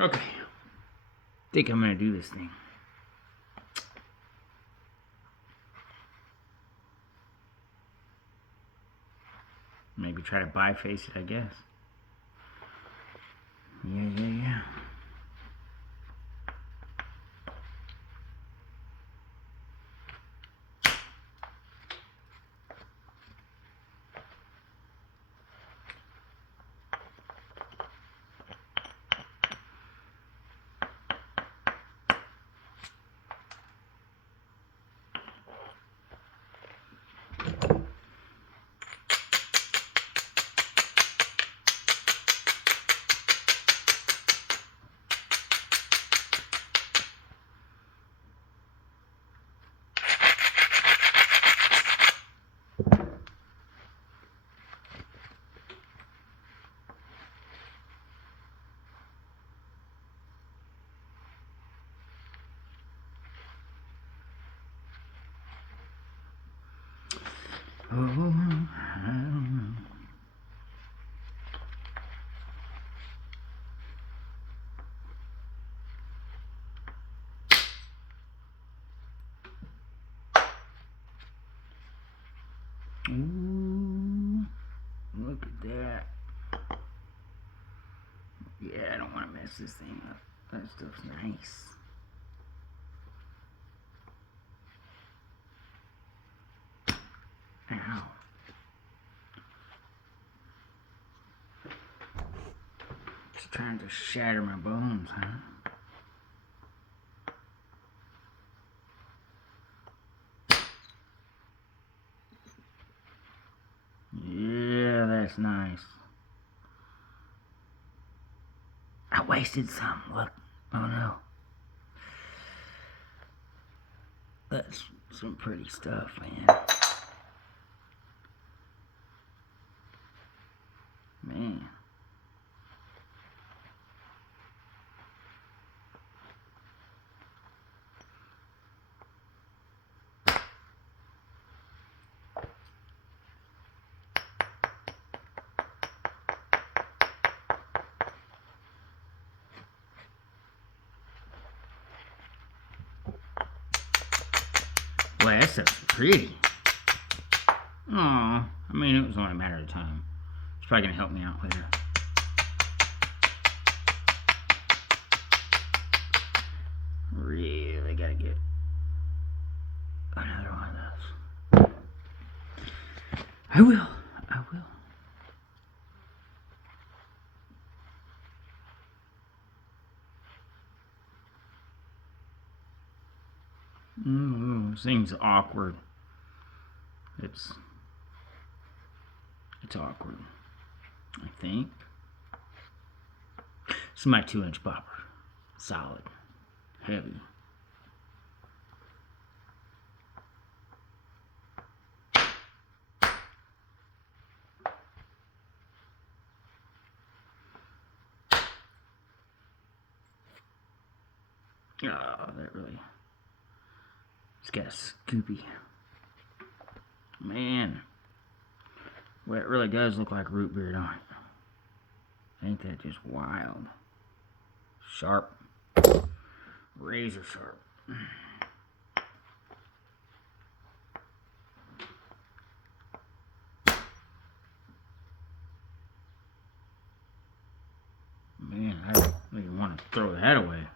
Okay. Think I'm gonna do this thing. Maybe try to biface it, I guess. Yeah. Oh, I don't know. Ooh, look at that. Yeah, I don't want to mess this thing up. That stuff's nice. Ow. Just trying to shatter my bones, huh? Yeah, that's nice. I wasted some. Look. Oh no. That's some pretty stuff, man. Man. Boy, that stuff's pretty. Aw, I mean, it was only a matter of time. It's probably going to help me out later. Really got to get another one of those. I will. This thing's awkward. It's awkward. I think. This is my 2-inch popper. Solid. Heavy. Oh, that really... It's got a scoopy. Man. Well, it really does look like root beer, don't it? Ain't that just wild? Sharp. Razor sharp. Man, I don't even want to throw that away.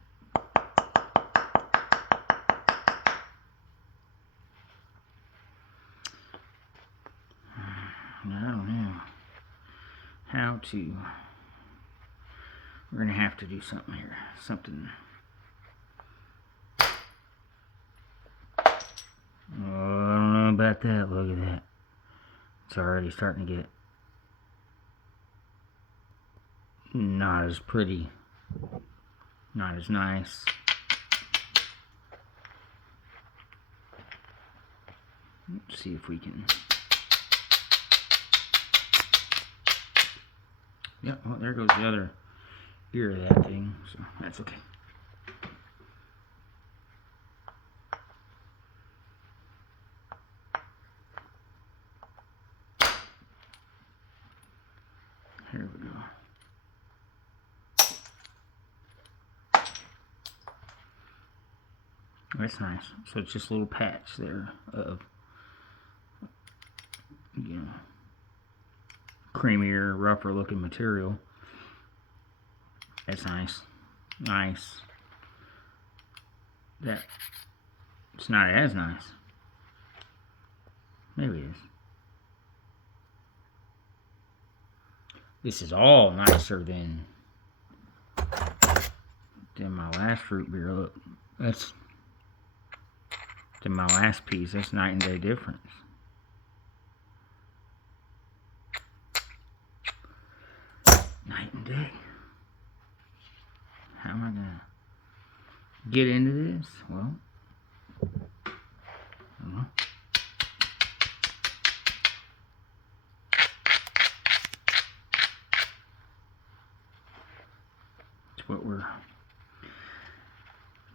I don't know how to. We're gonna have to do something here. Something. Oh, I don't know about that. Look at that. It's already starting to get not as pretty. Not as nice. Let's see if we can. Yeah, well, there goes the other ear of that thing, so that's okay. Here we go. That's nice. So it's just a little patch there of, you know, creamier, rougher looking material. That's nice. Nice. That it's not as nice. Maybe it is. This is all nicer than my last root beer. Look, that's than my last piece. That's night and day difference. Night and day. How am I gonna get into this? Well, I don't know.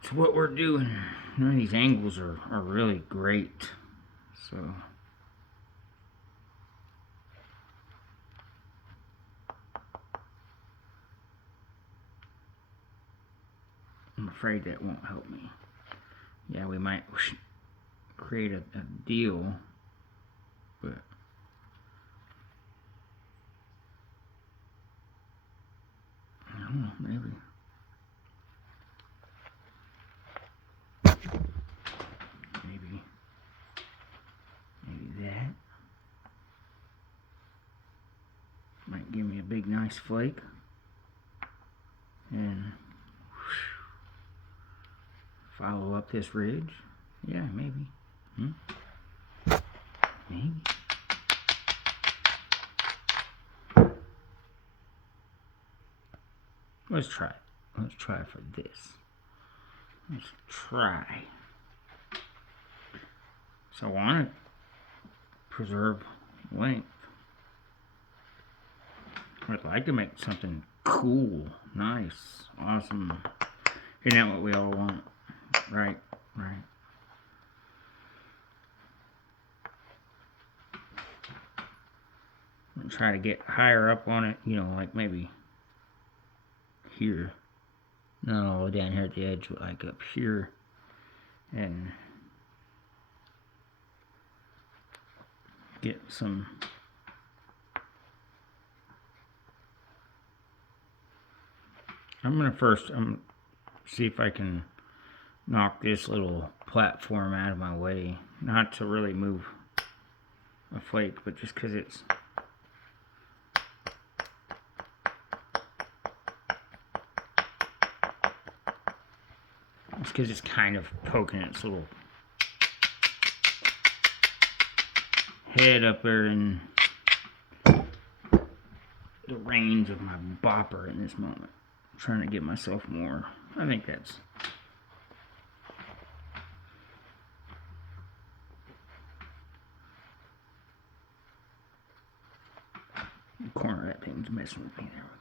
It's what we're doing. None of these angles are really great. So I'm afraid that won't help me. Yeah, we might create a deal, but I don't know, maybe. Maybe that might give me a big nice flake. And follow up this ridge. Yeah, maybe. Maybe. Let's try it. Let's try for this. Let's try. So I want to preserve length. I'd like to make something cool, nice, awesome. Isn't that what we all want? Right, right. I'm try to get higher up on it, you know, like maybe here. No, down here at the edge, like up here. And get some I'm gonna first see if I can knock this little platform out of my way. Not to really move a flake, but just because it's kind of poking its little head up there in the range of my bopper in this moment. I'm trying to give myself more. I think that's the corner of that thing's messing with me. There we go.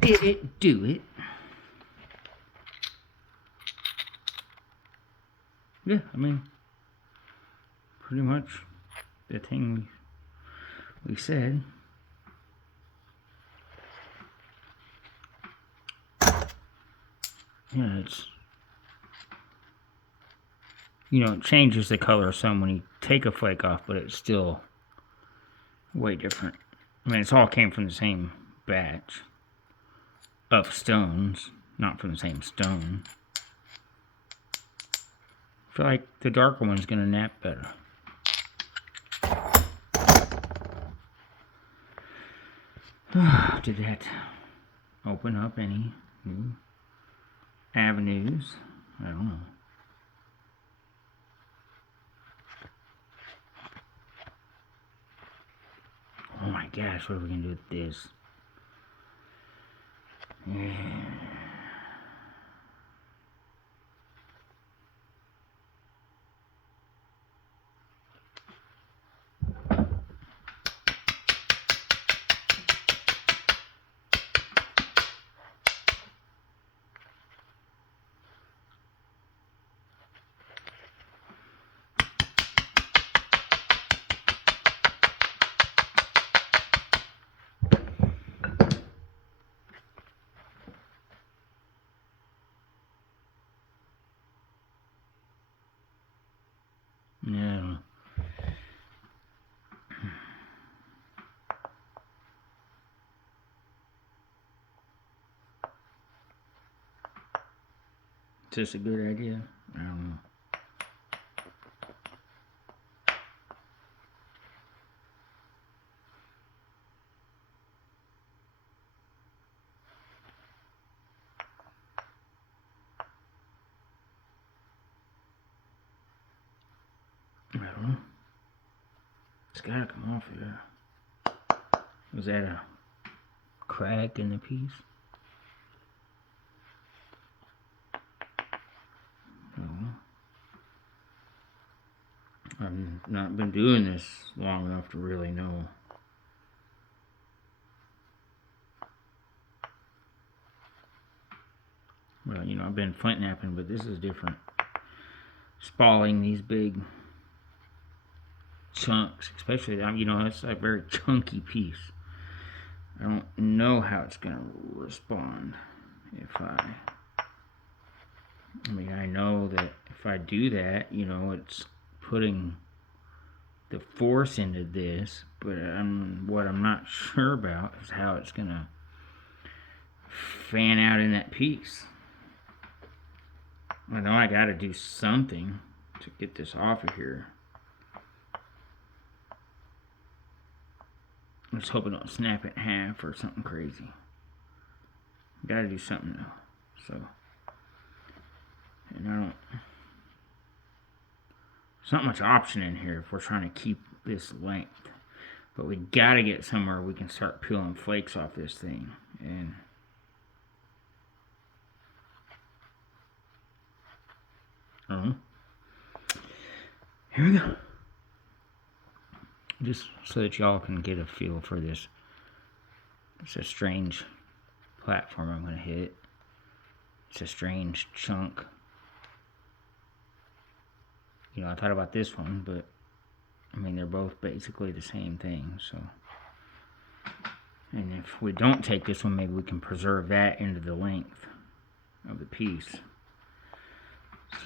Did it do it? Yeah, I mean, pretty much the thing we said. Yeah, it's, you know, it changes the color some when you take a flake off, but it's still way different. I mean, it's all came from the same batch of stones, not from the same stone. I feel like the darker one's gonna nap better. Did that open up any new avenues? I don't know. Oh my gosh, what are we gonna do with this? Yeah. Is this a good idea? I don't know. I don't know. It's gotta come off here. Was that a crack in the piece? I've not been doing this long enough to really know. Well, you know, I've been flint knapping, but this is different. Spalling these big chunks, especially, you know, it's a very chunky piece. I don't know how it's going to respond if I mean, I know that if I do that, you know, it's putting the force into this, but what I'm not sure about is how it's going to fan out in that piece. I know I got to do something to get this off of here. I'm just hoping it don't snap it in half or something crazy. Got to do something though. So, and there's not much option in here if we're trying to keep this length. But we got to get somewhere we can start peeling flakes off this thing. And here we go. Just so that y'all can get a feel for this. It's a strange platform I'm going to hit. It's a strange chunk. You know, I thought about this one, but I mean, they're both basically the same thing, so. And if we don't take this one, maybe we can preserve that into the length of the piece.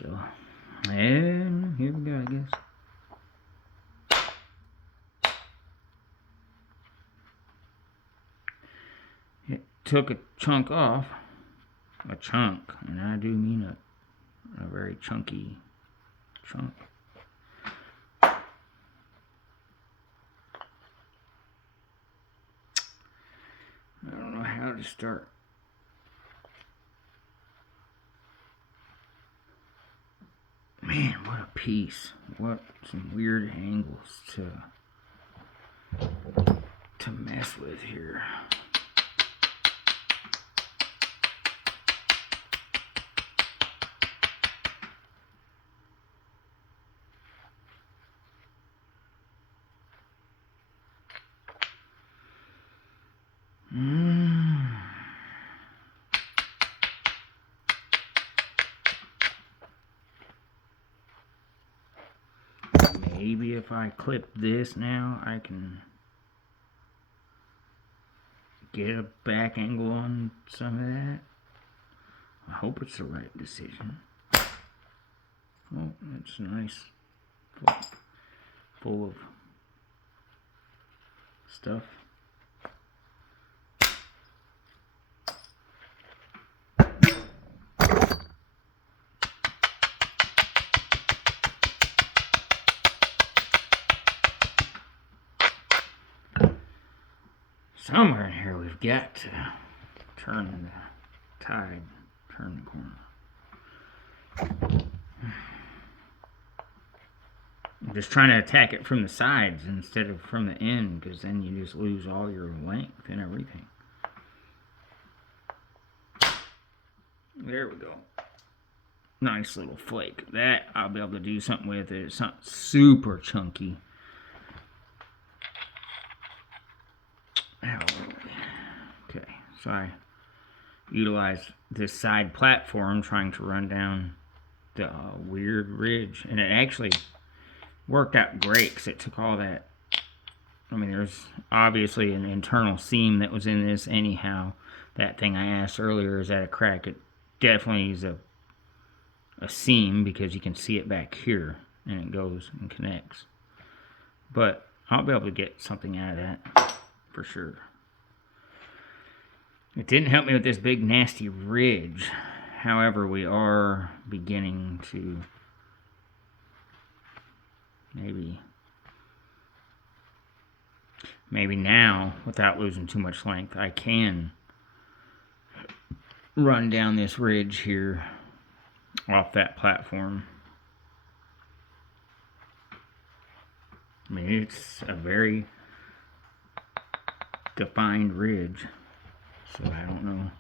So, and here we go, I guess. It took a chunk off, and I do mean a very chunky chunk. I don't know how to start. Man, what a piece. What some weird angles to mess with here. Maybe if I clip this now, I can get a back angle on some of that. I hope it's the right decision. Oh, that's nice. Full of stuff. Somewhere in here we've got to turn the tide, turn the corner. I'm just trying to attack it from the sides instead of from the end, because then you just lose all your length and everything. There we go. Nice little flake. That I'll be able to do something with it. It's not super chunky. Okay, so I utilized this side platform trying to run down the weird ridge, and it actually worked out great because it took all that. I mean, there's obviously an internal seam that was in this anyhow. That thing I asked earlier, is that a crack? It definitely is a seam because you can see it back here and it goes and connects. But I'll be able to get something out of that for sure. It didn't help me with this big nasty ridge. However, we are beginning to maybe now, without losing too much length, I can run down this ridge here off that platform. I mean, it's a very defined ridge, so I don't know.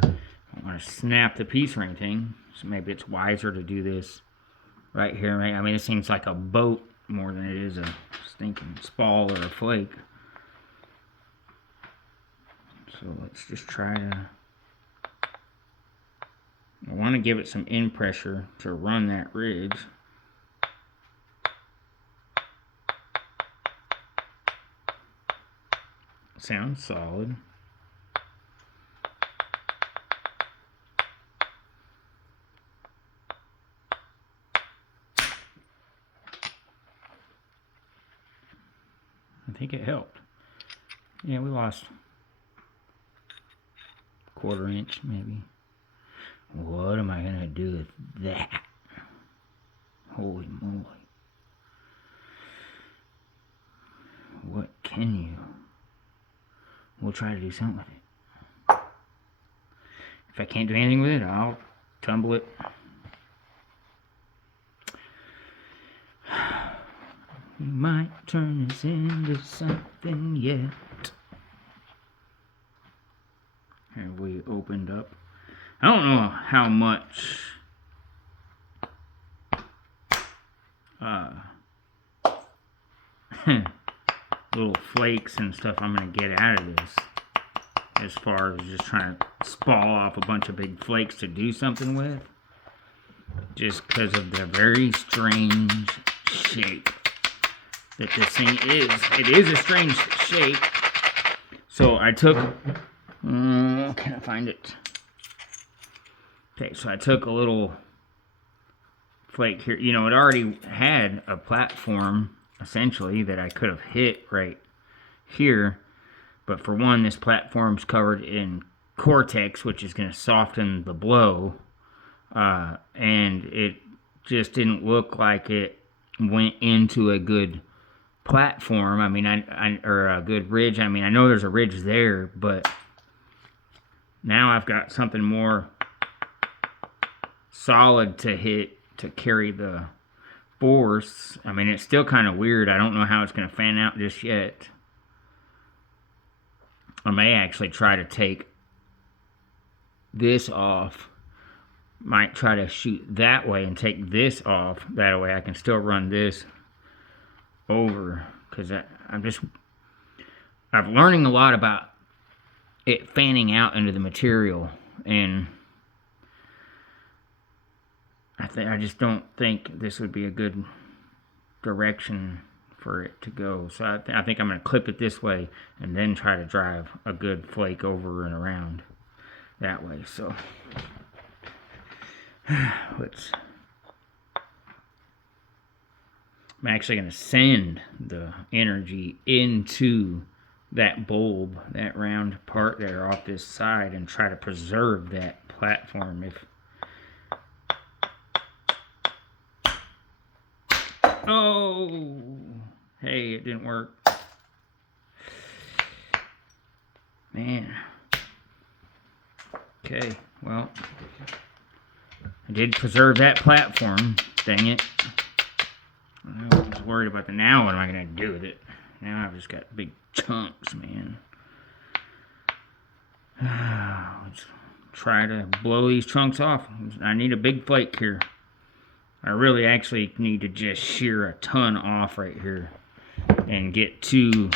I don't want to snap the piece or anything, so maybe it's wiser to do this right here. I mean, it seems like a boat more than it is a stinking spall or a flake. So let's just try to... I want to give it some in pressure to run that ridge. Sounds solid. I think it helped. Yeah, we lost a 1/4 inch maybe. What am I gonna do with that? Holy moly. What can you? We'll try to do something with it. If I can't do anything with it, I'll tumble it. We might turn this into something yet. Have we opened up? I don't know how much little flakes and stuff I'm going to get out of this, as far as just trying to spall off a bunch of big flakes to do something with, just because of the very strange shape that this thing is. It is a strange shape. So I took, can I find it? Okay, so I took a little flake here. You know, it already had a platform, essentially, that I could have hit right here. But for one, this platform's covered in cortex, which is going to soften the blow. And it just didn't look like it went into a good platform. I mean, or a good ridge. I mean, I know there's a ridge there, but now I've got something more solid to hit to carry the force. I mean, it's still kind of weird. I don't know how it's going to fan out just yet. I may actually try to take this off. Might try to shoot that way and take this off. That way I can still run this over. Because I'm learning a lot about it fanning out into the material. And I just don't think this would be a good direction for it to go. So I think I'm going to clip it this way and then try to drive a good flake over and around that way. So I'm actually going to send the energy into that bulb, that round part there off this side, and try to preserve that platform. Oh, hey, it didn't work. Man. Okay, well, I did preserve that platform. Dang it. I was worried about now. What am I going to do with it? Now I've just got big chunks, man. Let's try to blow these chunks off. I need a big flake here. I really actually need to just shear a ton off right here and get two,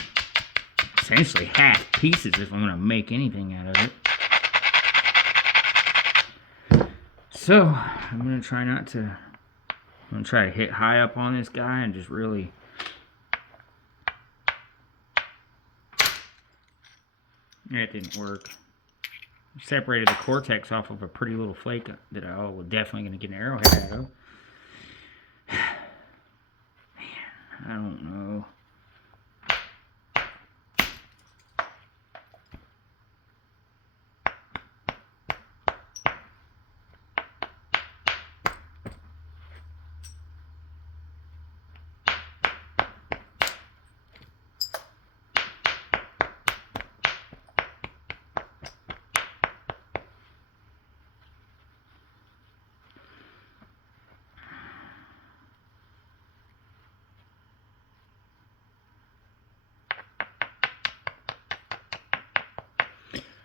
essentially half pieces if I'm going to make anything out of it. So, I'm going to try not to, I'm going to try to hit high up on this guy and just really, that didn't work. Separated the cortex off of a pretty little flake that I was definitely going to get an arrowhead out of. Man, I don't know.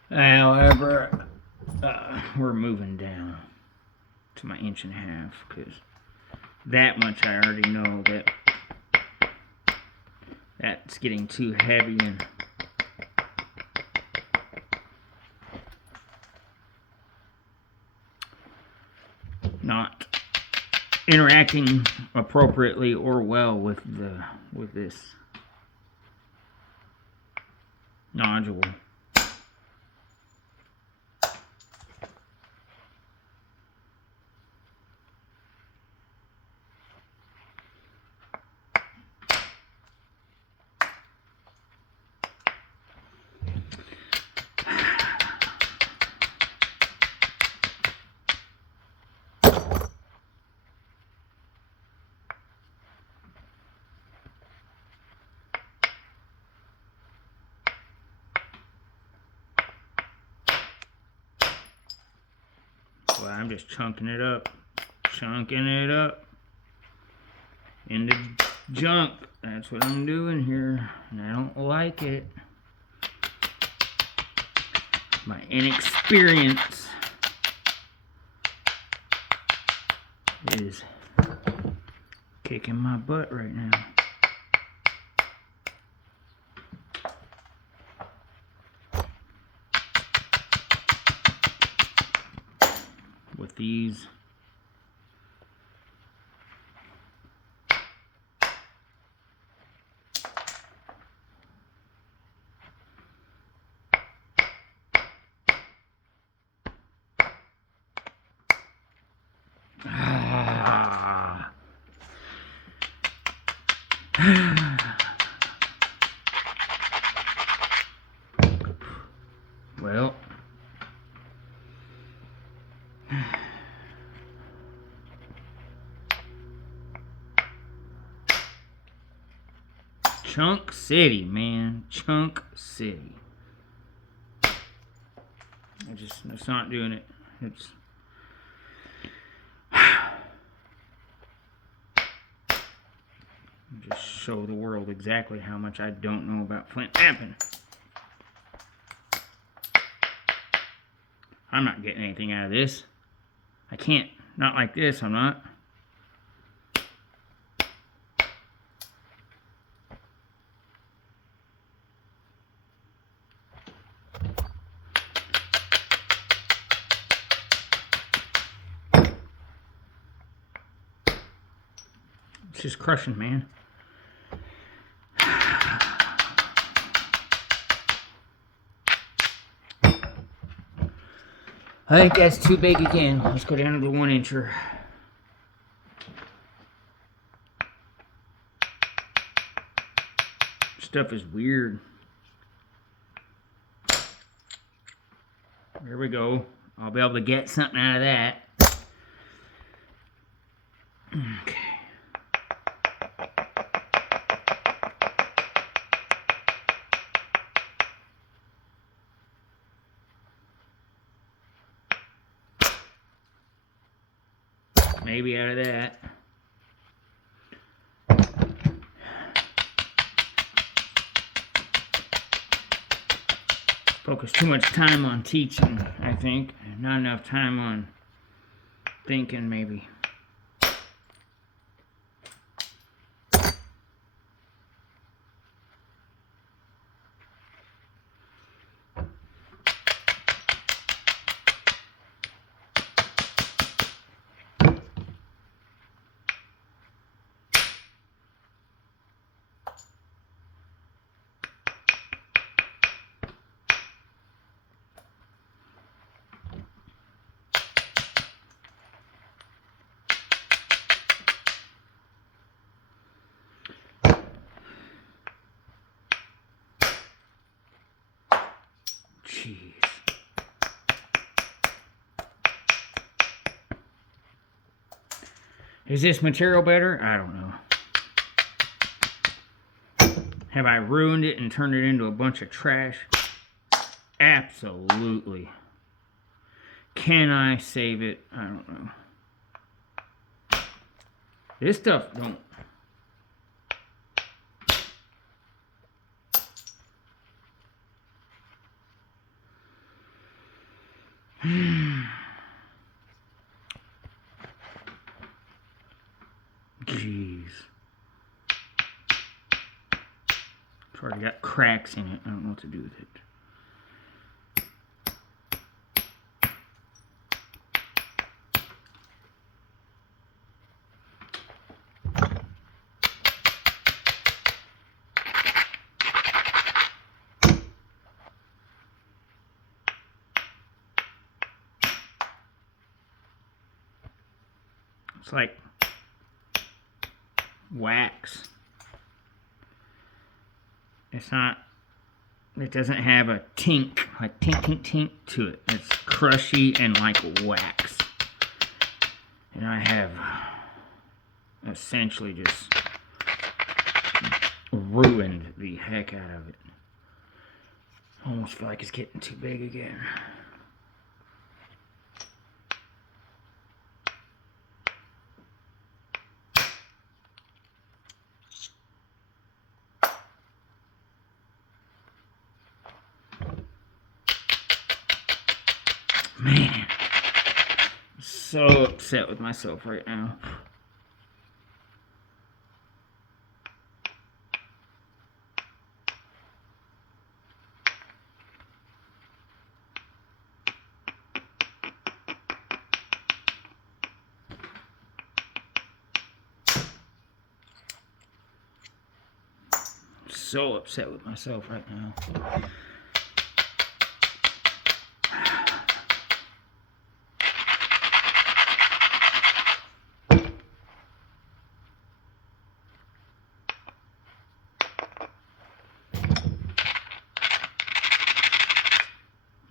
However, we're moving down to my 1.5 inches because that much I already know that that's getting too heavy and not interacting appropriately or well with this nodule. Well, I'm just chunking it up into junk. That's what I'm doing here, and I don't like it. My inexperience is kicking my butt right now. With these well, Chunk City, man. Chunk City. It's not doing it. It's just show the world exactly how much I don't know about flint knapping. I'm not getting anything out of this. I can't. Not like this, I'm not. It's just crushing, man. I think that's too big again. Let's go down to the 1 incher. Stuff is weird. There we go. I'll be able to get something out of that. Okay. Maybe out of that. Focus too much time on teaching, I think. Not enough time on thinking, maybe. Jeez. Is this material better? I don't know. Have I ruined it and turned it into a bunch of trash? Absolutely. Can I save it? I don't know. This stuff don't. Jeez. It's already got cracks in it. I don't know what to do with it. It's like wax. It's not, it doesn't have a tink, like tink, tink, tink to it. It's crushy and like wax. And I have essentially just ruined the heck out of it. I almost feel like it's getting too big again. Man, I'm so upset with myself right now. So upset with myself right now.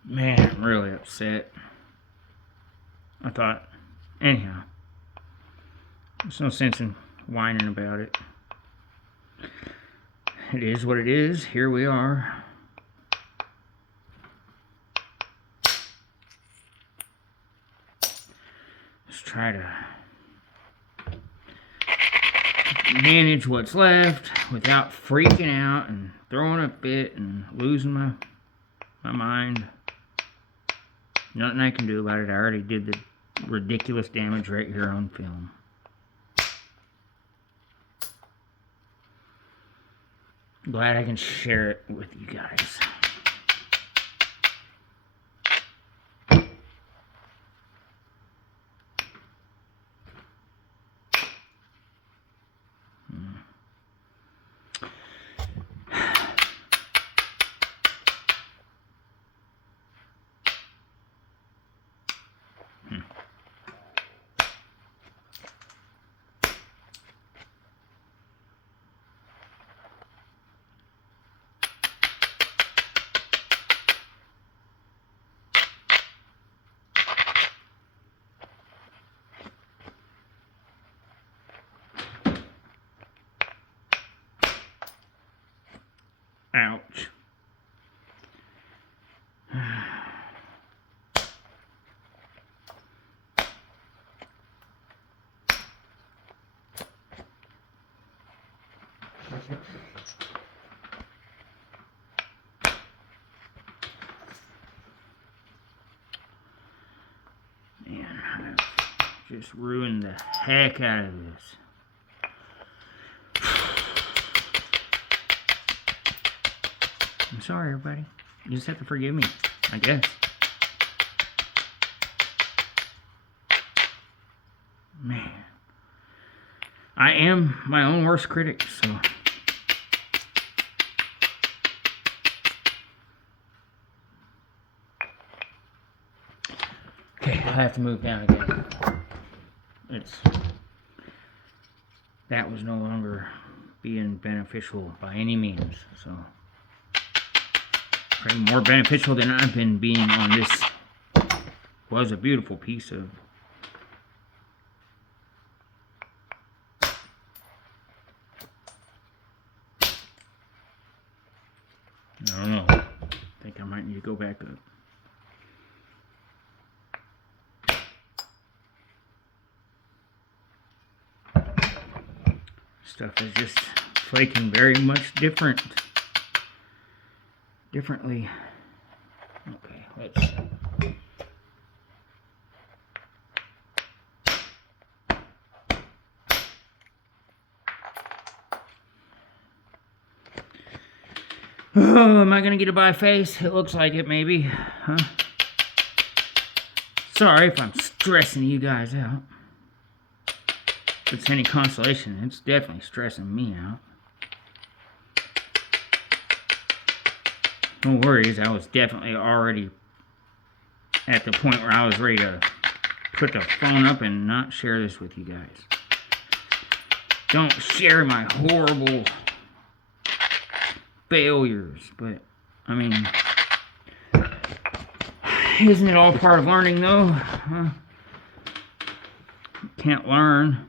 Man, I'm really upset. I thought, anyhow, there's no sense in whining about it. It is what it is. Here we are. Let's try to manage what's left without freaking out and throwing a fit and losing my mind. Nothing I can do about it. I already did the ridiculous damage right here on film. Glad I can share it with you guys. Ouch. Man, I've just ruined the heck out of this. I'm sorry, everybody. You just have to forgive me, I guess. Man. I am my own worst critic, so. Okay, I'll have to move down again. That was no longer being beneficial by any means, so. Probably more beneficial than I've been being on this. Was a beautiful piece of. I don't know. I think I might need to go back up. Stuff is just flaking very much differently. Okay, let's Oh, am I gonna get a bi-face? It looks like it, maybe. Huh? Sorry if I'm stressing you guys out. If it's any consolation, it's definitely stressing me out. No worries, I was definitely already at the point where I was ready to put the phone up and not share this with you guys. Don't share my horrible failures, but I mean, isn't it all part of learning though? Huh? Can't learn.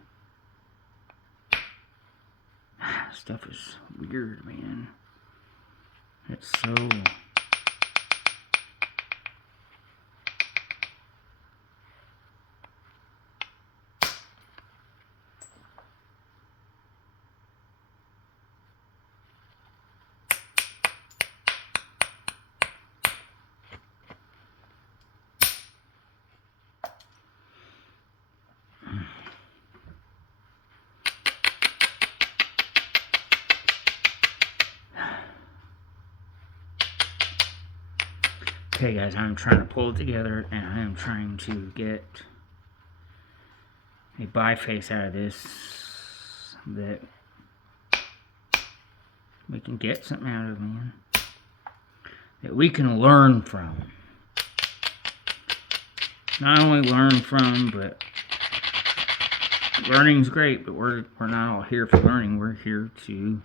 Stuff is weird, man. It's so... Okay guys, I'm trying to pull it together and I am trying to get a biface out of this that we can get something out of, man. That we can learn from. Not only learn from, but learning's great, but we're not all here for learning. We're here to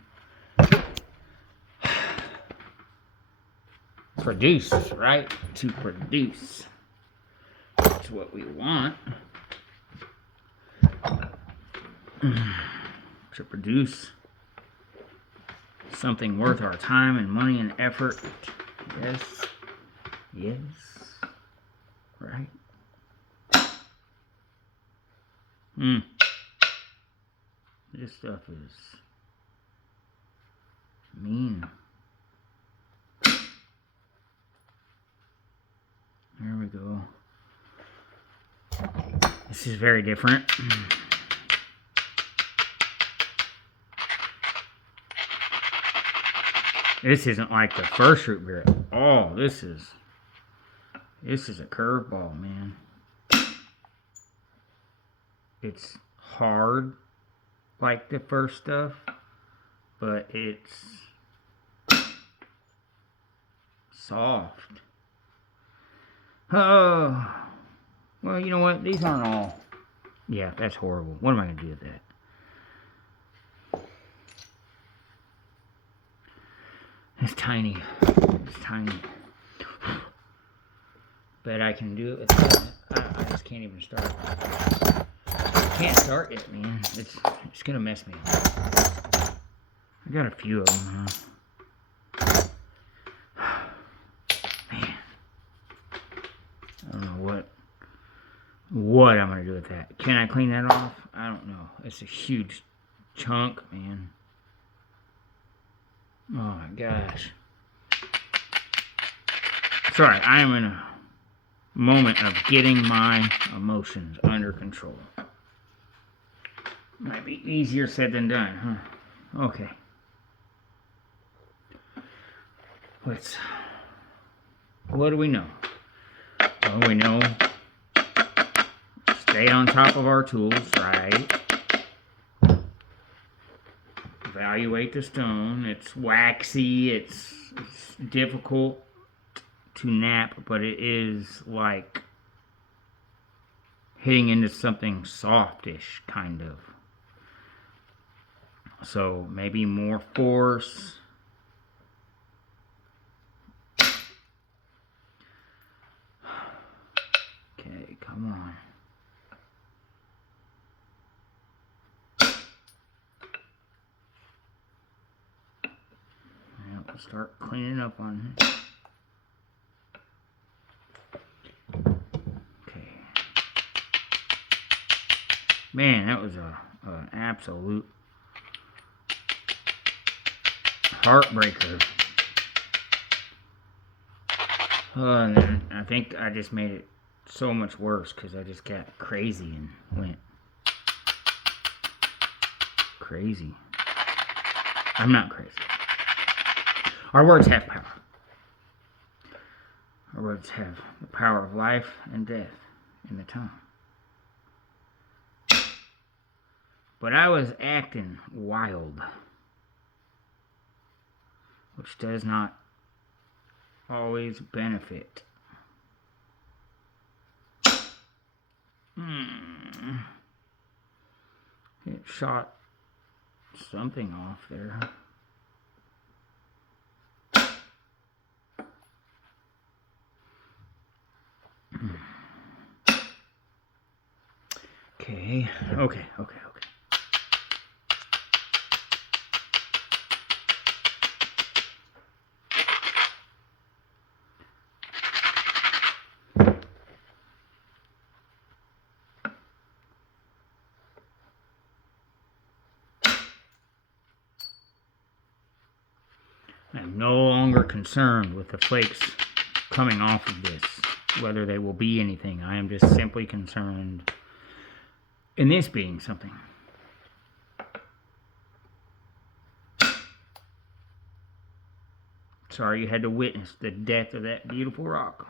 produce, right? To produce. That's what we want. To produce something worth our time and money and effort. Yes. Yes. Right. This stuff is mean. There we go. This is very different. This isn't like the first root beer at all. This is a curveball, man. It's hard like the first stuff, but it's soft. Oh, well, you know what? These aren't all. Yeah, that's horrible. What am I going to do with that? It's tiny. It's tiny. Bet I can do it with that. I just can't even start. I can't start it, man. It's going to mess me up. I got a few of them, huh? Man. I don't know what I'm going to do with that. Can I clean that off? I don't know. It's a huge chunk, man. Oh my gosh. Sorry, I am in a moment of getting my emotions under control. Might be easier said than done, huh? Okay. What do we know? Well, we know stay on top of our tools, right? Evaluate the stone. It's waxy, it's difficult to nap, but it is like hitting into something softish, kind of. So maybe more force. Okay, come on. Now we'll start cleaning up on it. Okay. Man, that was an absolute heartbreaker. And then I think I just made it so much worse because I just got crazy and went crazy. I'm not crazy. Our words have power. Our words have the power of life and death in the tongue. But I was acting wild, which does not always benefit. It shot something off there. Okay. I'm no longer concerned with the flakes coming off of this, whether they will be anything. I am just simply concerned in this being something. Sorry you had to witness the death of that beautiful rock.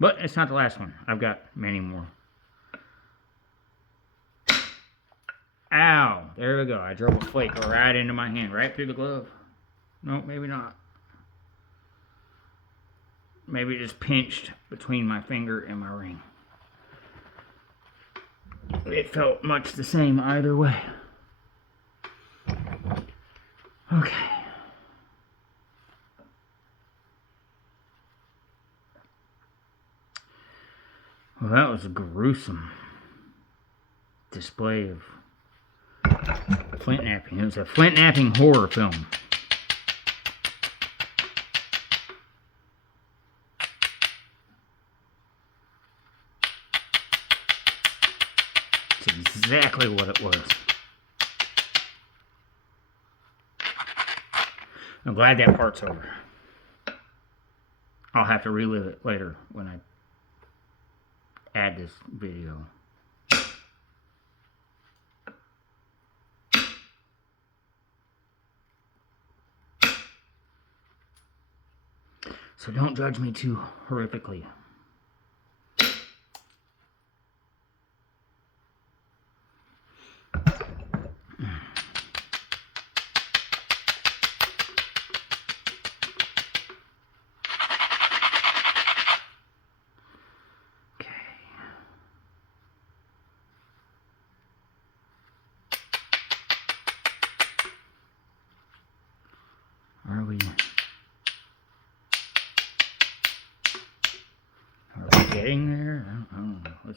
But it's not the last one. I've got many more. Ow! There we go. I drove a flake right into my hand, right through the glove. No, maybe not. Maybe it just pinched between my finger and my ring. It felt much the same either way. Okay. Well, that was a gruesome display of flint napping. It was a flint napping horror film. It's exactly what it was. I'm glad that part's over. I'll have to relive it later when I add this video. So don't judge me too horrifically. Are we getting there? I don't know.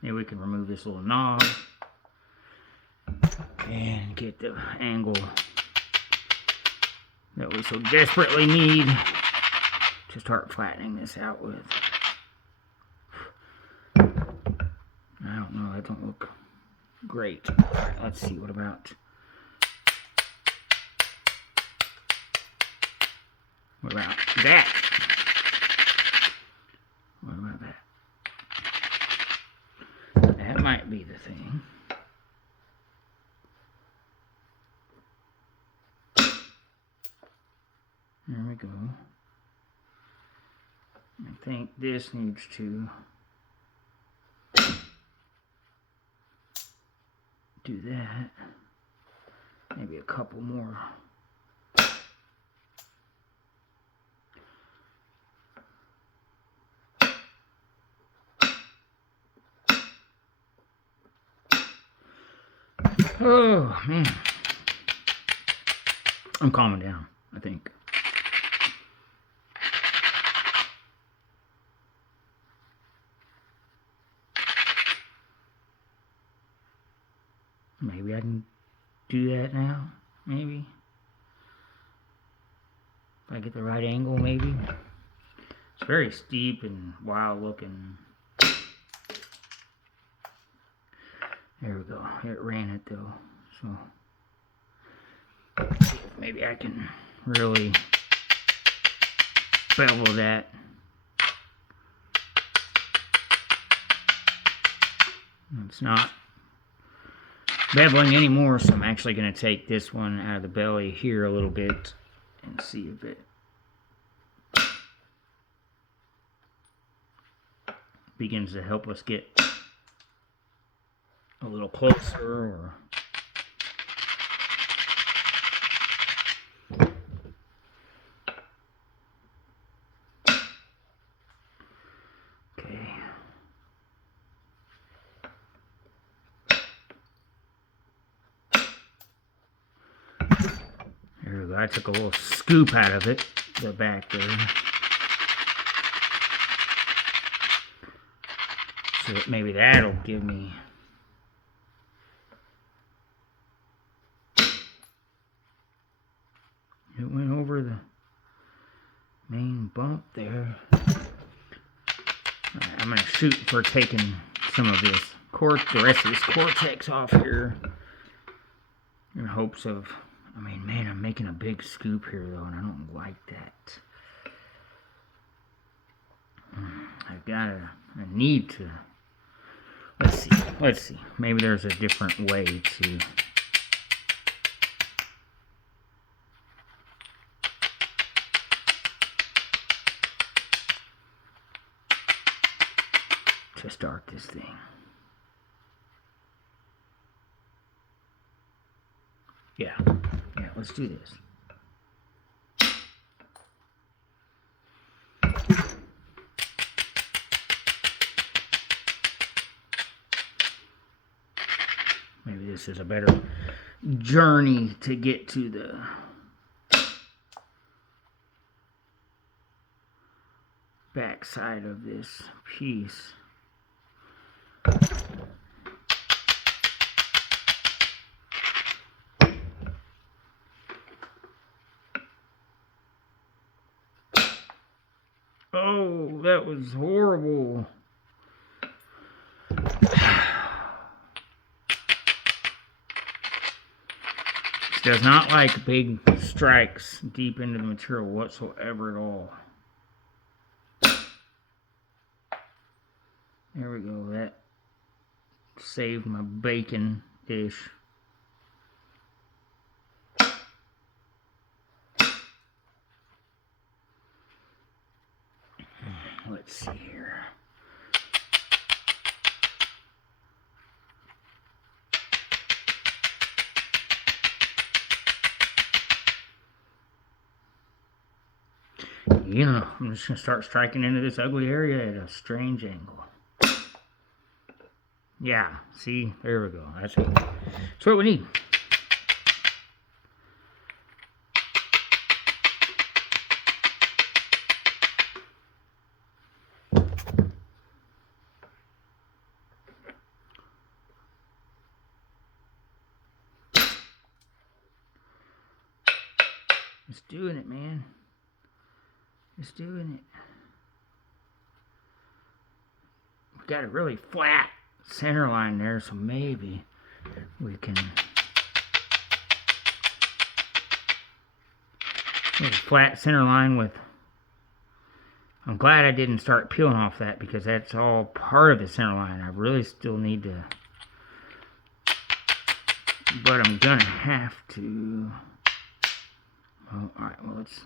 Maybe we can remove this little knob and get the angle that we so desperately need to start flattening this out with. I don't know. That don't look great. All right, let's see. What about that? What about that? That might be the thing. There we go. I think this needs to do that. Maybe a couple more. Oh, man. I'm calming down, I think. Maybe I can do that now. Maybe. If I get the right angle, maybe. It's very steep and wild looking. There we go. It ran it though. So let's see if maybe I can really bevel that. It's not beveling anymore, so I'm actually going to take this one out of the belly here a little bit and see if it begins to help us get a little closer. Or okay. There we go. I took a little scoop out of it, the back there. So that maybe that'll give me it went over the main bump there. Right, I'm going to shoot for taking some of this the rest of this cortex off here in hopes of, I mean, man, I'm making a big scoop here though, and I don't like that. I need to, let's see, maybe there's a different way to start this thing. Yeah, let's do this. Maybe this is a better journey to get to the back side of this piece. Oh, that was horrible. This does not like big strikes deep into the material whatsoever at all. There we go. That saved my bacon dish. Let's see here. You know, I'm just going to start striking into this ugly area at a strange angle. Yeah, see? There we go. That's what we need. Just doing it, man. Just doing it. We've got a really flat center line there, so maybe we can get a flat center line with. I'm glad I didn't start peeling off that because that's all part of the center line. I really still need to, but I'm gonna have to. Oh, all right, well, let's.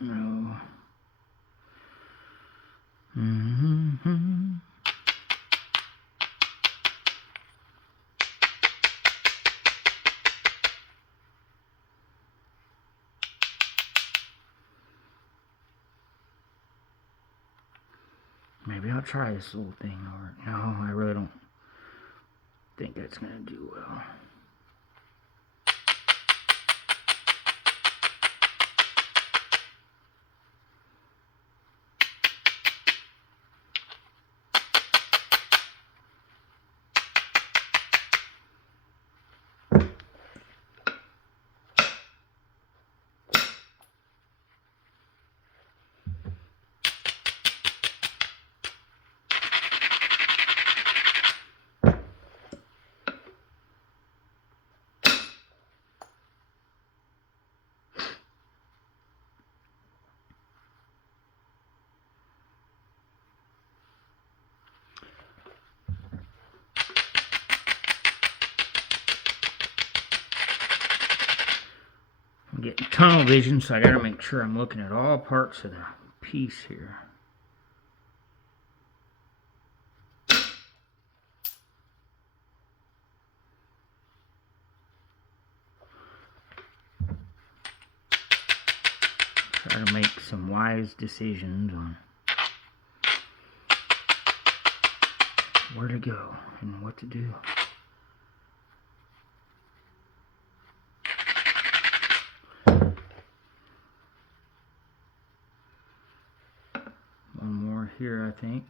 No. Maybe I'll try this little thing over. No, I really don't think that's gonna do well. I'm getting tunnel vision, so I gotta make sure I'm looking at all parts of the piece here. Try to make some wise decisions on where to go and what to do. One more here, I think.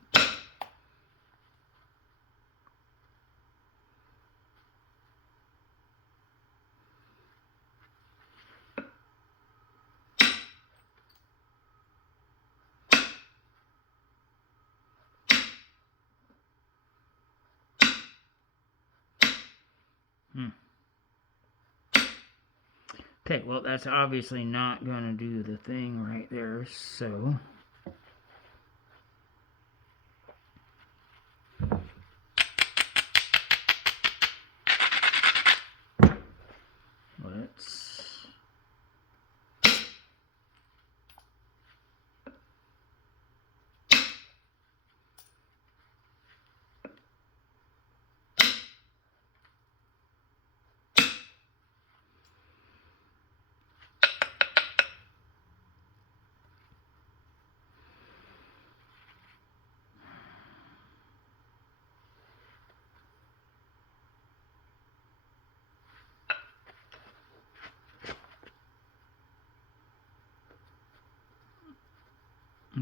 Okay, well, that's obviously not going to do the thing right there, so let's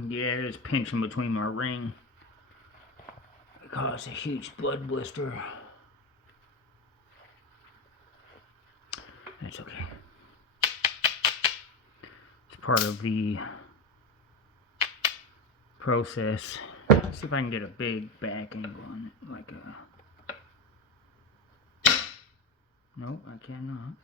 yeah, just pinching between my ring. It caused a huge blood blister. That's okay. It's part of the process. Let's see if I can get a big back angle on it, like a... Nope, I cannot.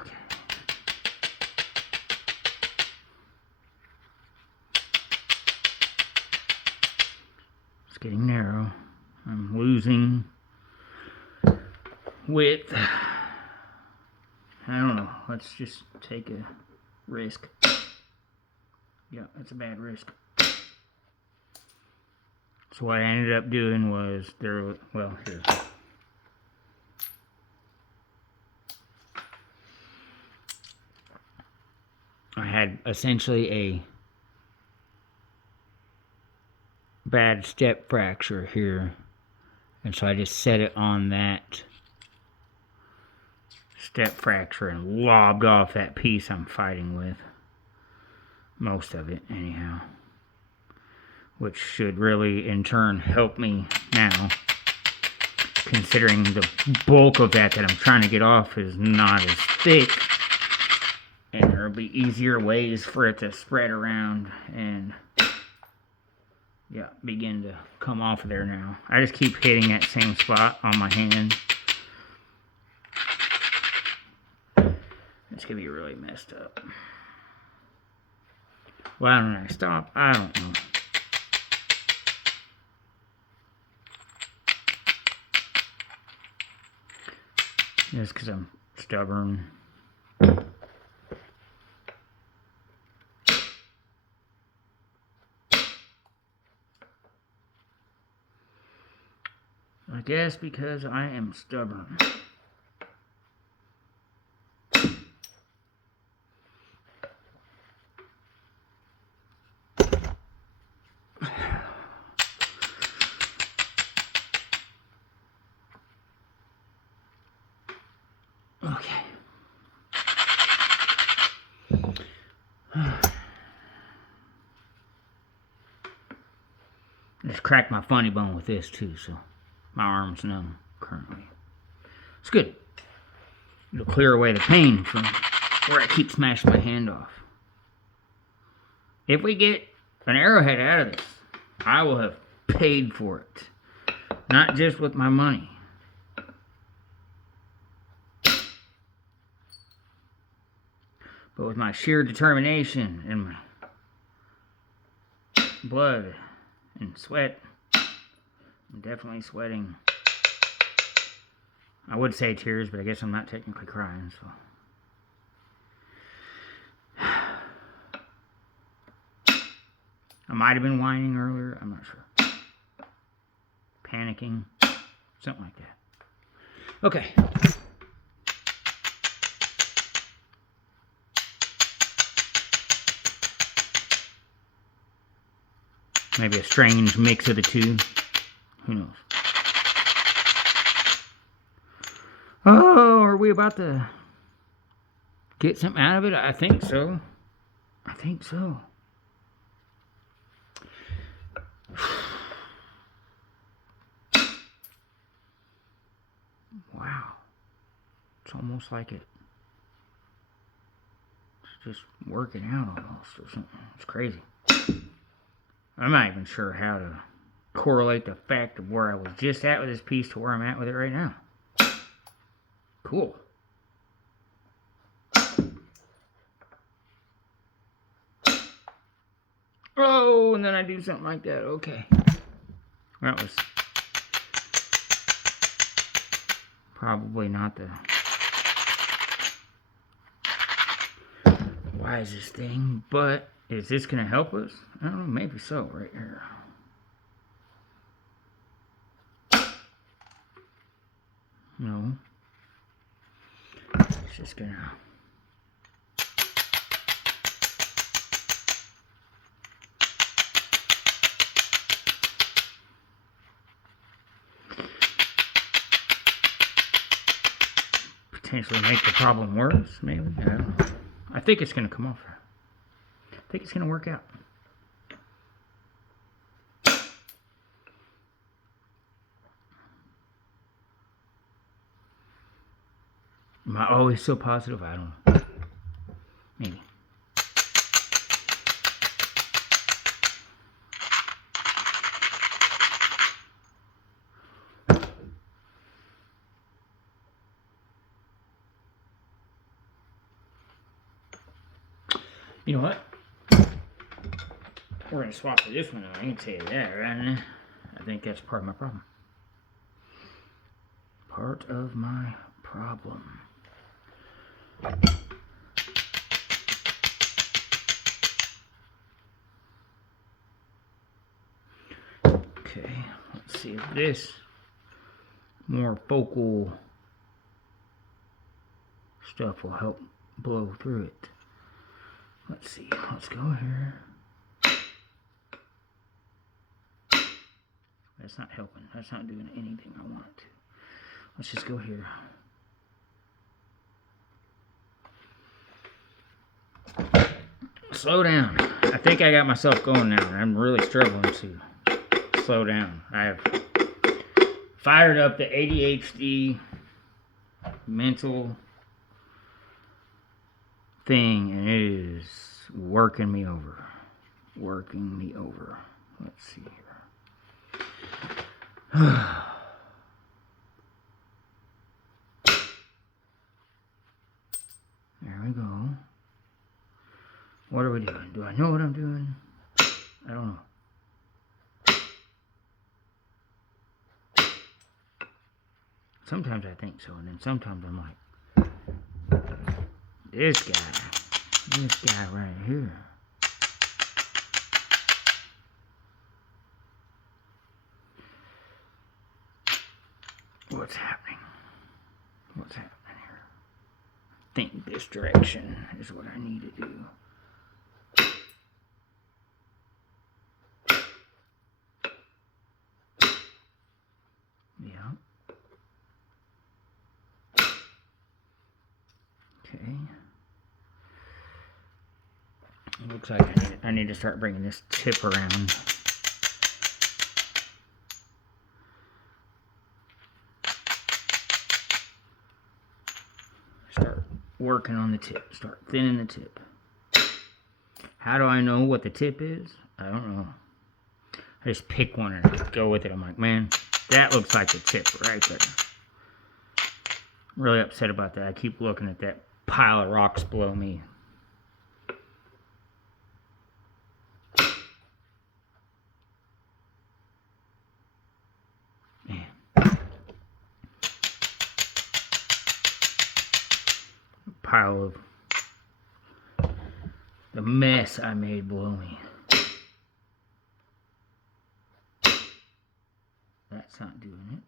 Okay. It's getting narrow. I'm losing width. I don't know. Let's just take a risk. Yeah, that's a bad risk. So what I ended up doing was here. I had essentially a bad step fracture here, and so I just set it on that step fracture and lobbed off that piece I'm fighting with. Most of it, anyhow. Which should really, in turn, help me now, considering the bulk of that I'm trying to get off is not as thick, and there will be easier ways for it to spread around and, yeah, begin to come off of there now. I just keep hitting that same spot on my hand. It's going to be really messed up. Why don't I stop? I don't know. Just because I'm stubborn. I guess because I am stubborn. Okay. Just cracked my funny bone with this too, so my arm's numb currently. It's good. It'll clear away the pain from where I keep smashing my hand off. If we get an arrowhead out of this, I will have paid for it. Not just with my money. But with my sheer determination and my blood and sweat, I'm definitely sweating. I would say tears, but I guess I'm not technically crying, so. I might have been whining earlier, I'm not sure. Panicking, something like that. Okay. Maybe a strange mix of the two. Who knows? Oh, are we about to get something out of it? I think so. I think so. Wow. It's almost like it's just working out almost or something. It's crazy. I'm not even sure how to correlate the fact of where I was just at with this piece to where I'm at with it right now. Cool. Oh, and then I do something like that. Okay. That was probably not the wisest thing, but is this going to help us? I don't know, maybe so, right here. No. It's just going to... potentially make the problem worse, maybe. I don't know. I think it's going to come off. I think it's going to work out. Am I always so positive? I don't know. Maybe. You know what? We're going to swap to this one. I can tell you that right now. I think that's part of my problem. Part of my problem. Okay, let's see if this more focal stuff will help blow through it. Let's see, let's go here. That's not helping. That's not doing anything I want it to. Let's just go here. Slow down. I think I got myself going now. I'm really struggling to slow down. I've fired up the ADHD mental thing, and it is working me over. Working me over. Let's see here. There we go. What are we doing? Do I know what I'm doing? I don't know. Sometimes I think so, and then sometimes I'm like, this guy right here. What's happening? What's happening here? Think this direction is what I need to do. Yeah. Okay. Looks like I need to start bringing this tip around. Start working on the tip. Start thinning the tip. How do I know what the tip is? I don't know. I just pick one and go with it. I'm like, man, that looks like the tip right there. I'm really upset about that. I keep looking at that pile of rocks below me. pile of the mess I made below me. That's not doing it.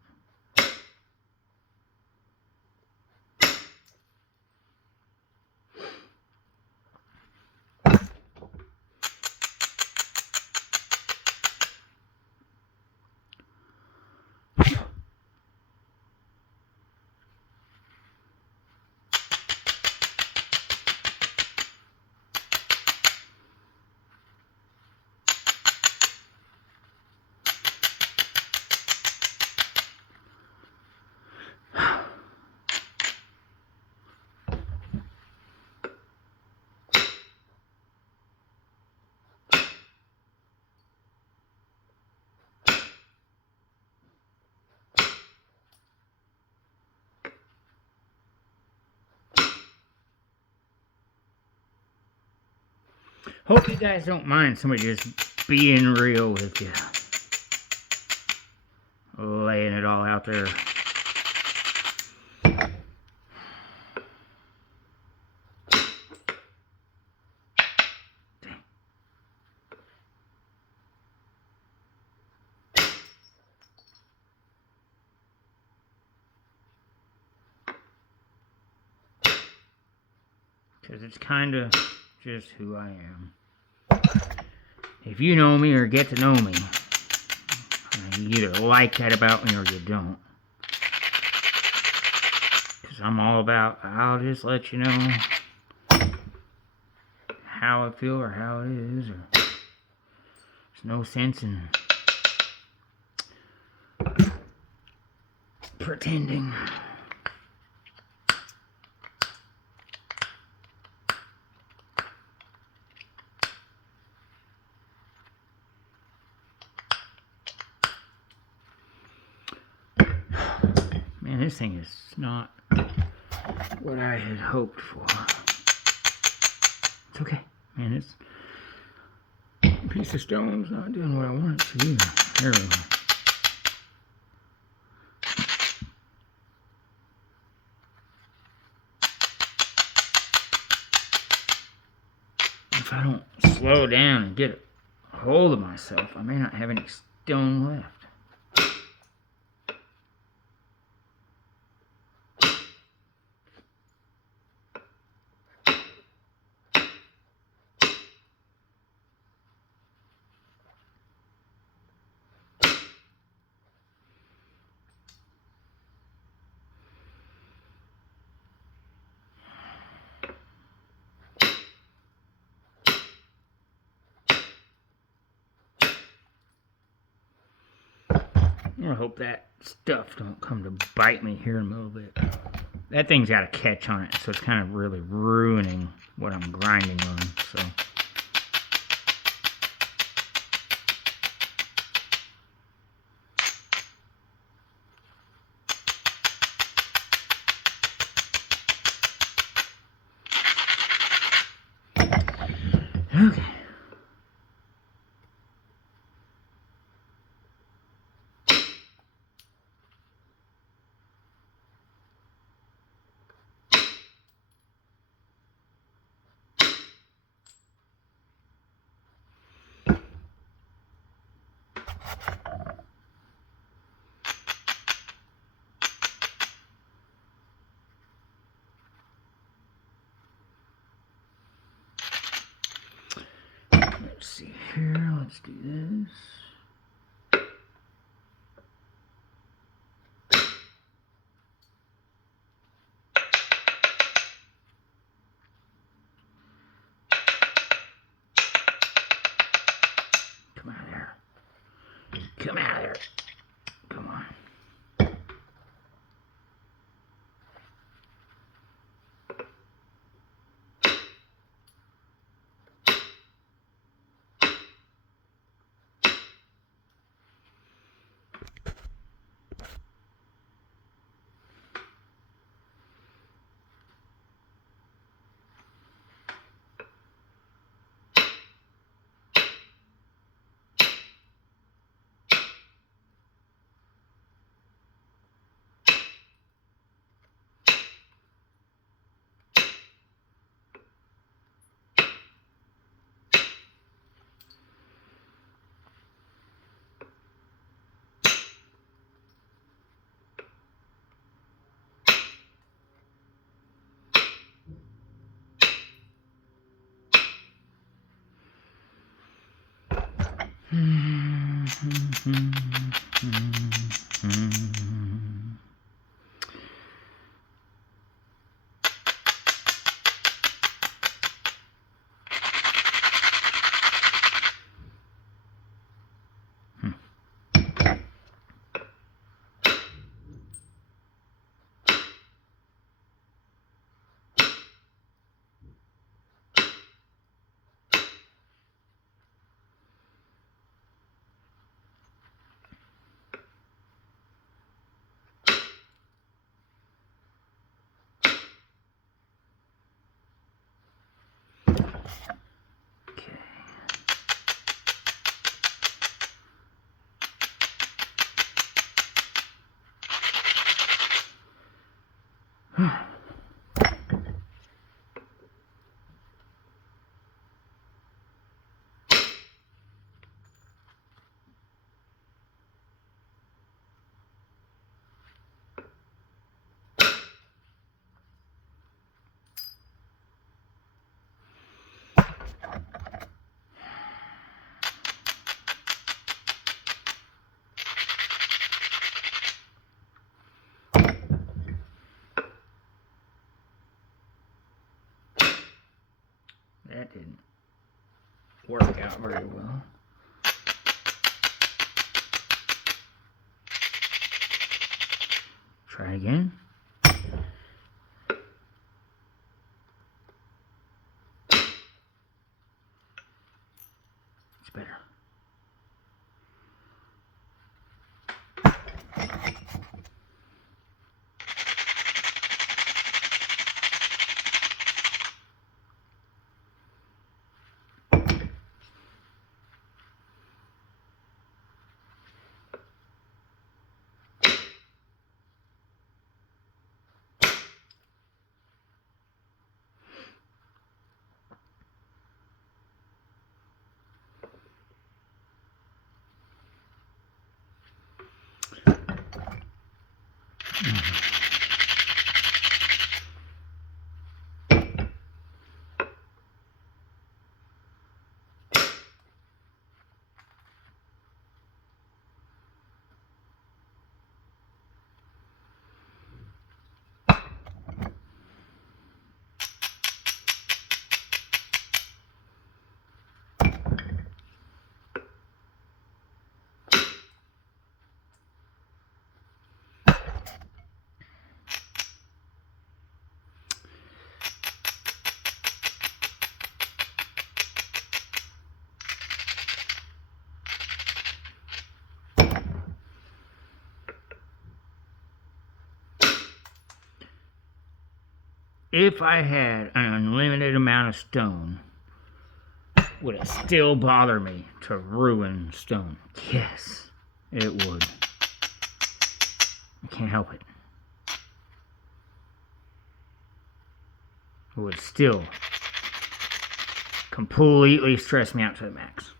Hope you guys don't mind somebody just being real with you. Laying it all out there. Because it's kind of just who I am. If you know me or get to know me, you either like that about me or you don't. Because I'm all about, I'll just let you know how I feel or how it is. Or there's no sense in pretending. Man, this thing is not what I had hoped for. It's okay. Man, it's a piece of stone's not doing what I want it to do. There we go. If I don't slow down and get a hold of myself, I may not have any stone left. I hope that stuff don't come to bite me here in a little bit. That thing's got a catch on it, so it's kind of really ruining what I'm grinding on. So. Okay. Let's see here, let's do this. Come out of there. Come out of there. Come on. That didn't work out very well. Try again. It's better. If I had an unlimited amount of stone, would it still bother me to ruin stone? Yes, it would. I can't help it. It would still completely stress me out to the max.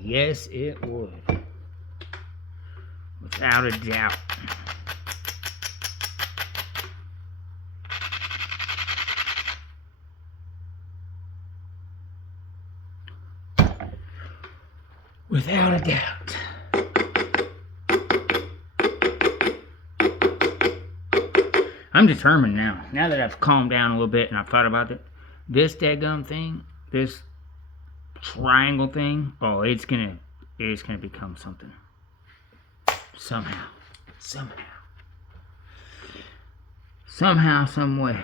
Yes, it would. Without a doubt. Without a doubt. I'm determined now. Now that I've calmed down a little bit and I've thought about it, this daggum thing, this triangle thing, oh, it's gonna become something. Somehow. Somehow, some way.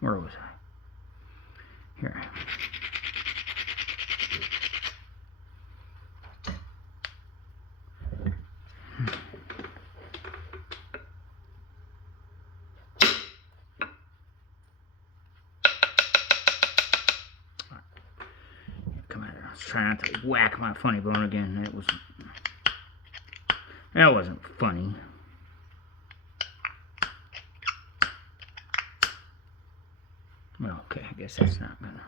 Where was I? Here I am. I was trying not to whack my funny bone again. That wasn't funny. Well, okay, I guess that's not gonna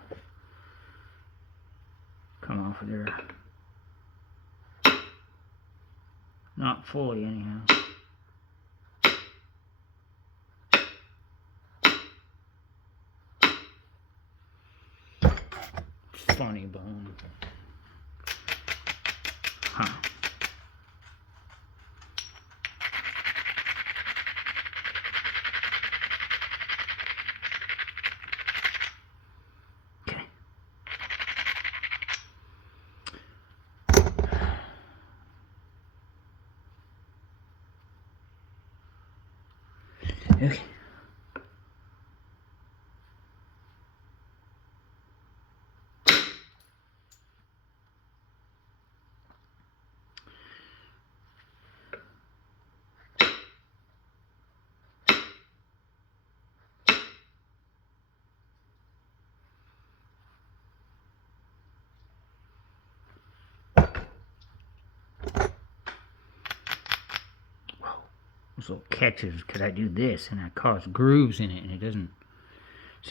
come off of there. Not fully, anyhow. Funny bone. Huh. Okay. Okay. Those little catches, because I do this and I cause grooves in it, and it doesn't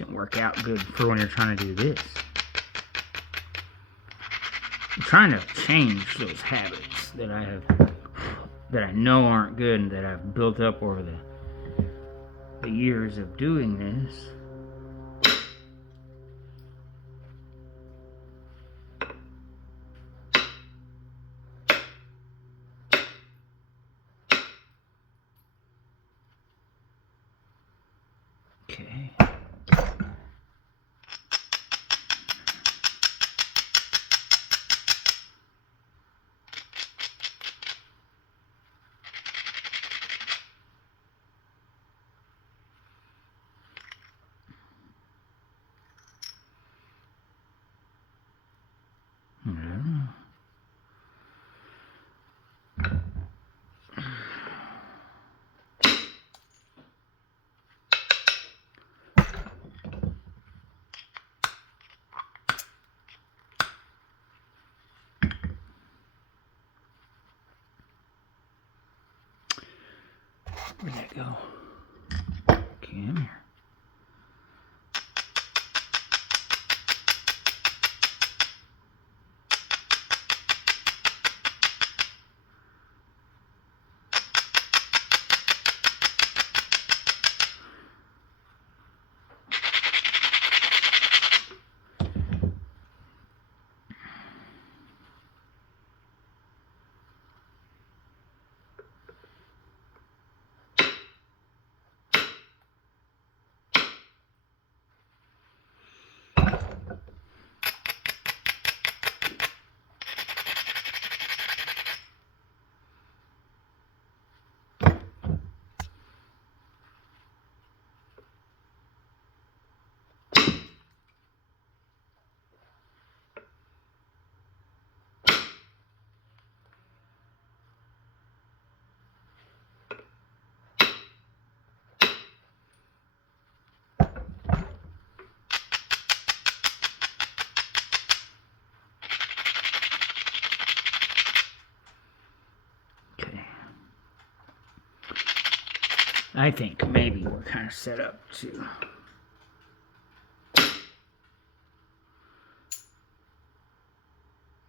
work out good for when you're trying to do this. I'm trying to change those habits that I know aren't good and that I've built up over the years of doing this. Okay. Where'd that go? Okay, I'm here. I think maybe we're kind of set up to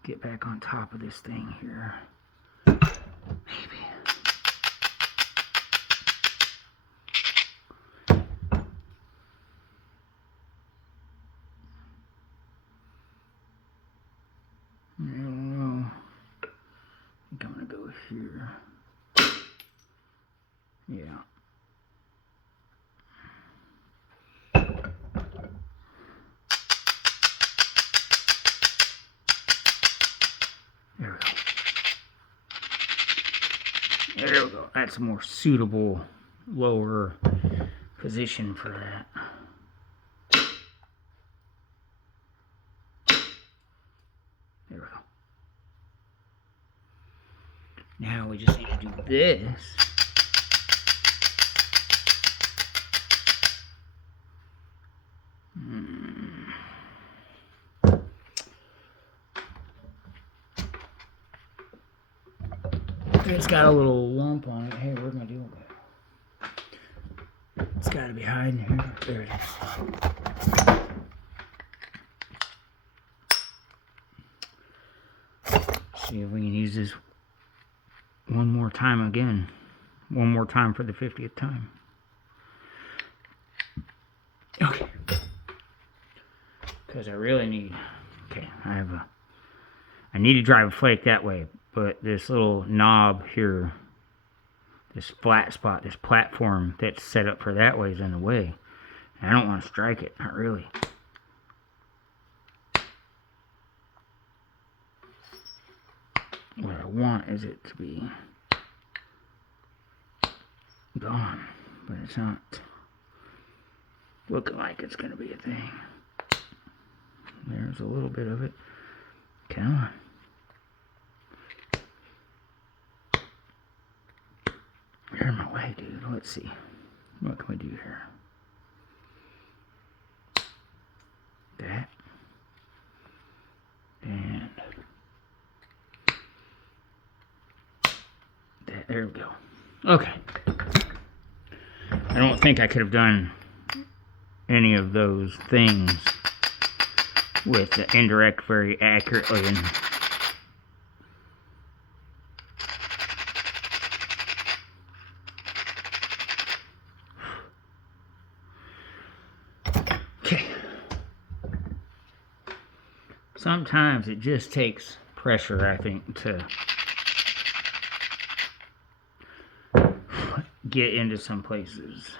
get back on top of this thing here. Maybe. I don't know. I think I'm gonna go here. Yeah. There we go. There we go. That's a more suitable lower position for that. There we go. Now we just need to do this. It's got a little lump on it. Hey, where's my deal go? It's got to be hiding here. There it is. See if we can use this one more time again. One more time for the 50th time. Okay. Because I really need... Okay, I need to drive a flake that way, but this little knob here, this flat spot, this platform that's set up for that way is in the way. And I don't want to strike it, not really. What I want is it to be gone, but it's not looking like it's going to be a thing. There's a little bit of it. Come on. You're in my way, dude. Let's see. What can we do here? That. And that. There we go. Okay. I don't think I could have done any of those things with the indirect very accurately. And okay. Sometimes it just takes pressure, I think, to get into some places.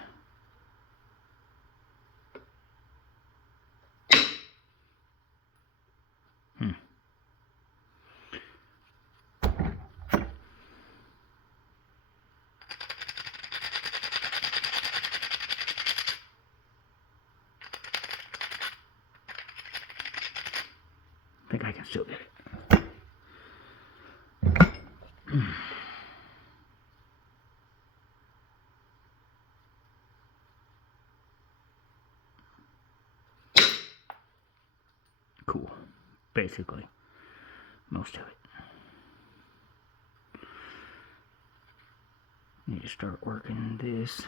I think I can still get it. Cool. Basically, most of it. Need to start working this.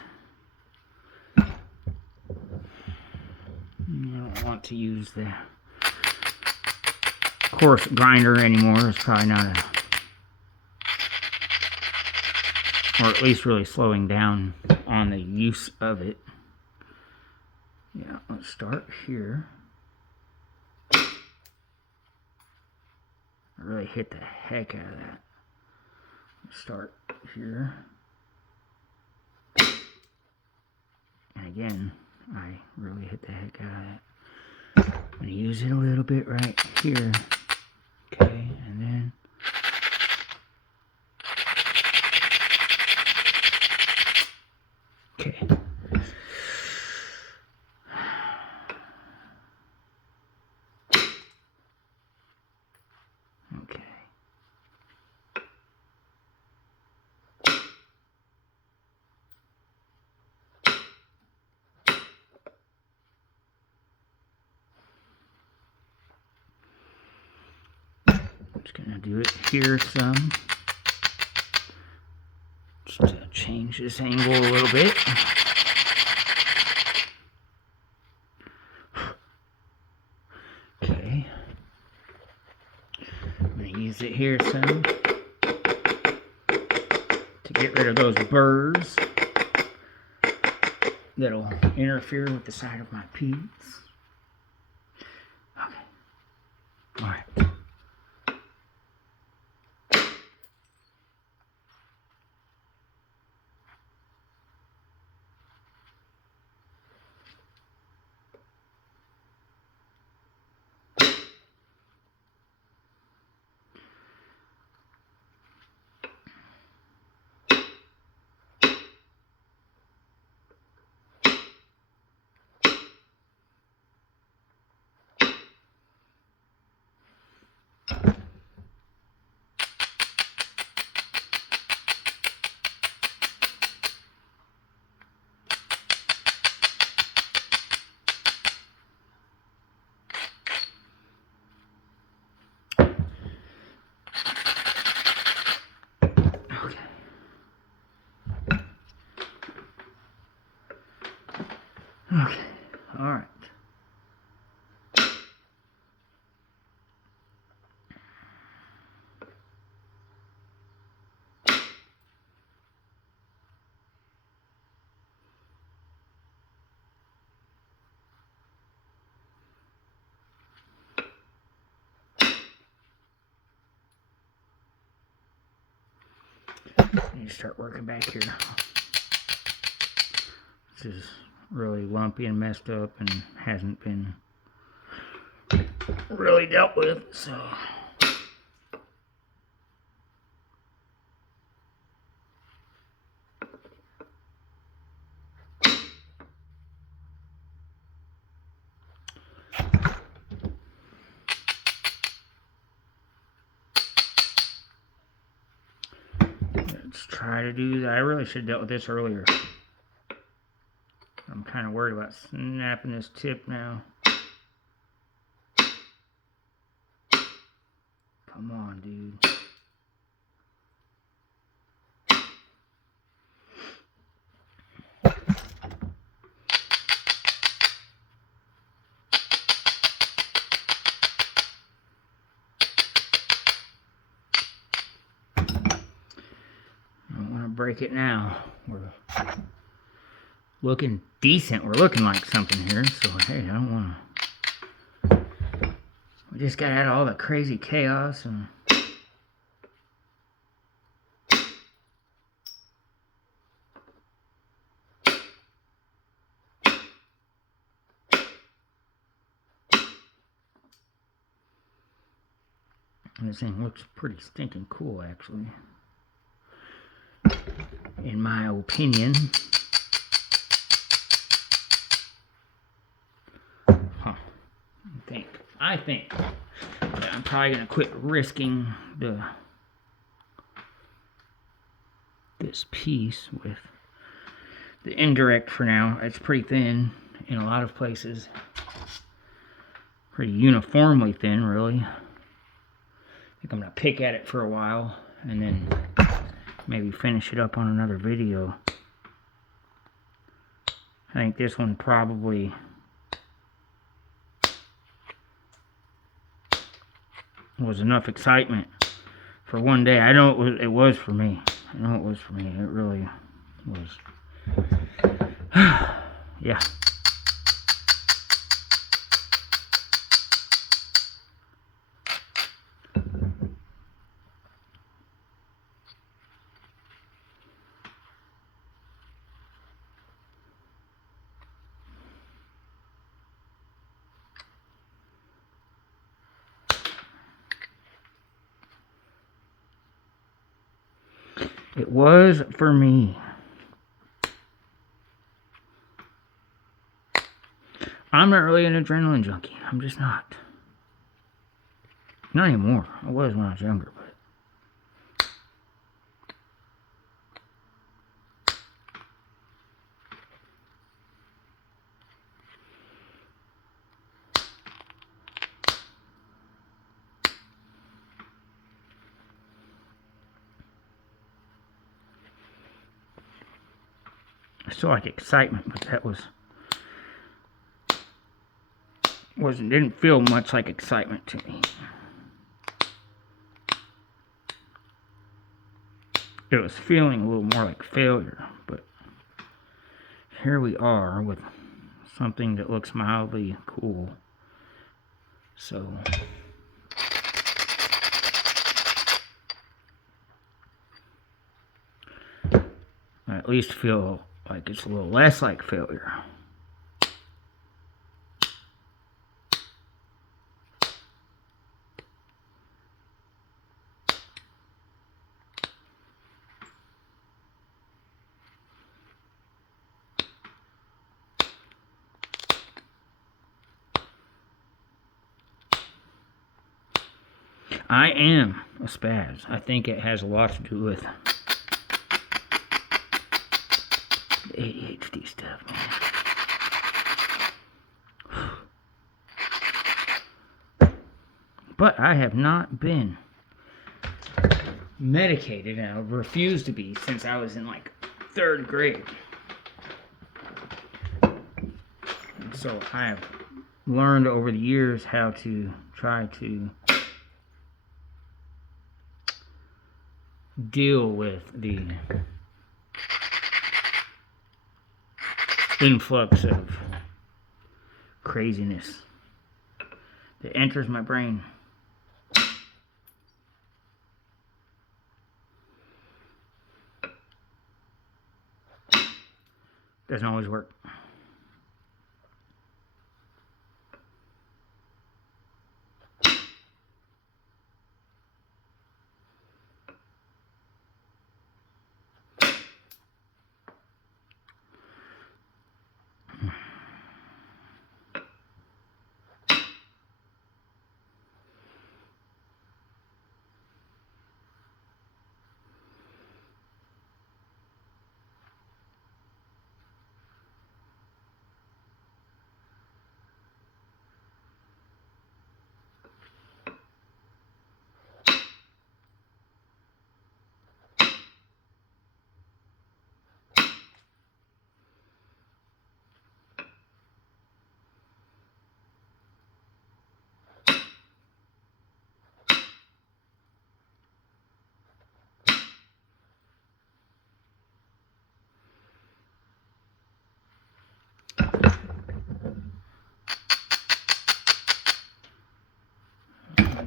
You don't want to use the coarse grinder anymore. It's probably not a, or at least really slowing down on the use of it. Yeah, let's start here. I really hit the heck out of that. Let's start here. And again, I really hit the heck out of that. I'm going to use it a little bit right here. Okay, and then okay. Okay. Just gonna do it here some. Just to change this angle a little bit. Okay. I'm gonna use it here some to get rid of those burrs that'll interfere with the side of my piece. Okay. All right. Okay, all right. I need to start working back here. This is really lumpy and messed up and hasn't been really dealt with, so. Let's try to do that. I really should have dealt with this earlier. I'm kind of worried about snapping this tip now. Come on, dude. Break it now. We're looking decent. We're looking like something here. So hey, I don't want to. We just got out of all the crazy chaos and. And this thing looks pretty stinking cool, actually. In my opinion. I think that I'm probably gonna quit risking this piece with the indirect for now. It's pretty thin in a lot of places. Pretty uniformly thin, really. I think I'm gonna pick at it for a while and then maybe finish it up on another video. I think this one probably was enough excitement for one day. I know it was for me. I know it was for me. It really was. Yeah. It was for me. I'm not really an adrenaline junkie. I'm just not. Not anymore. I was when I was younger, but. I still like excitement, but that didn't feel much like excitement to me. It was feeling a little more like failure, but here we are with something that looks mildly cool. So I at least feel like it's a little less like failure. I am a spaz. I think it has a lot to do with the ADHD stuff, man. But I have not been medicated, and I refuse to be since I was in like 3rd grade. And so I have learned over the years how to try to deal with the influx of craziness that enters my brain. Doesn't always work.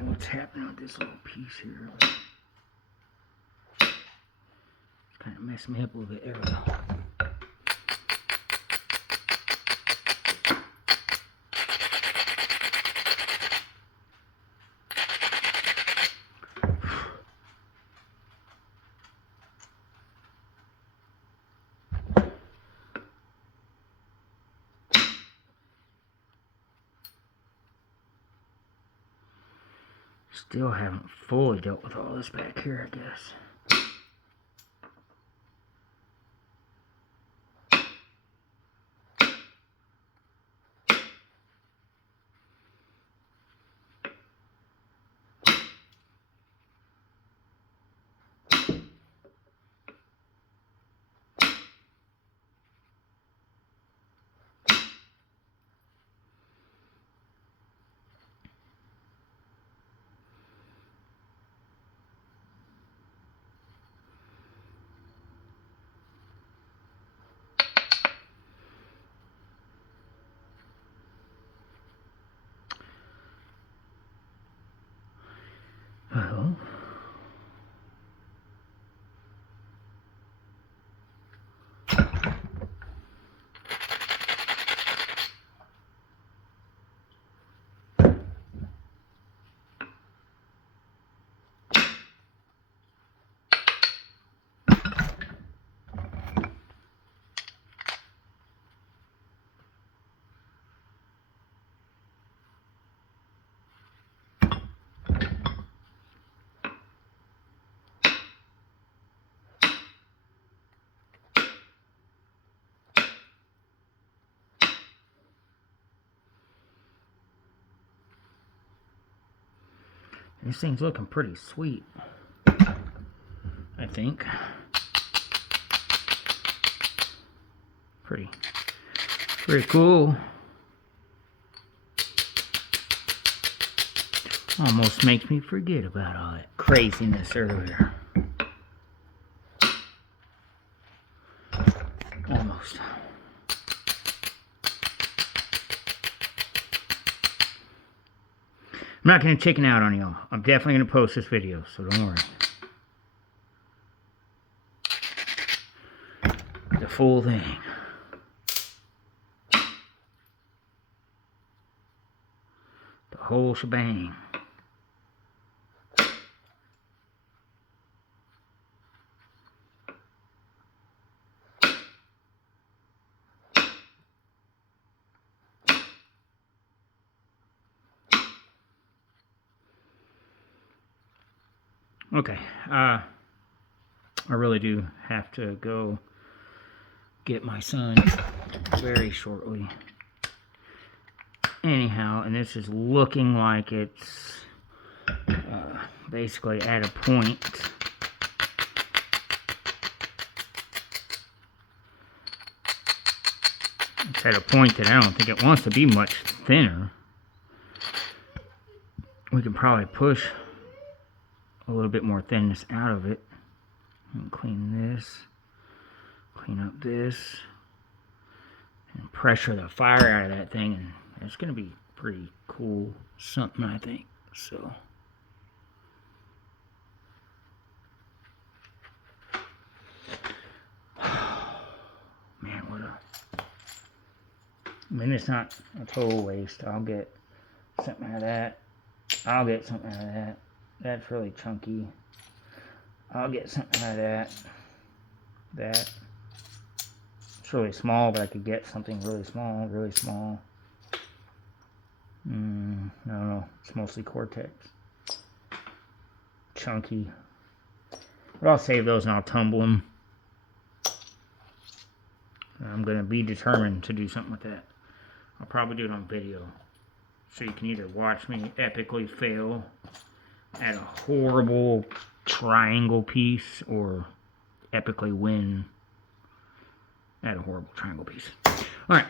What's happening with this little piece here? It's kind of messed me up a little bit. There we go. Still haven't fully dealt with all this back here, I guess. Well, this thing's looking pretty sweet, I think. Pretty cool. Almost makes me forget about all that craziness earlier. Almost. I'm not going to chicken out on y'all. I'm definitely going to post this video, so don't worry. The full thing. The whole shebang. Okay, I really do have to go get my son very shortly. Anyhow, and this is looking like it's basically at a point. It's at a point that I don't think it wants to be much thinner. We can probably push a little bit more thinness out of it. And clean this, clean up this, and pressure the fire out of that thing, and it's going to be pretty cool something, I think. So man, what a I mean, it's not a total waste. I'll get something out of that. I'll get something out of that. That's really chunky. I'll get something out of that. That. It's really small, but I could get something really small, really small. I don't know. It's mostly Cortex. Chunky. But I'll save those and I'll tumble them. I'm going to be determined to do something with that. I'll probably do it on video. So you can either watch me epically fail at a horrible triangle piece or epically win at a horrible triangle piece. Alright.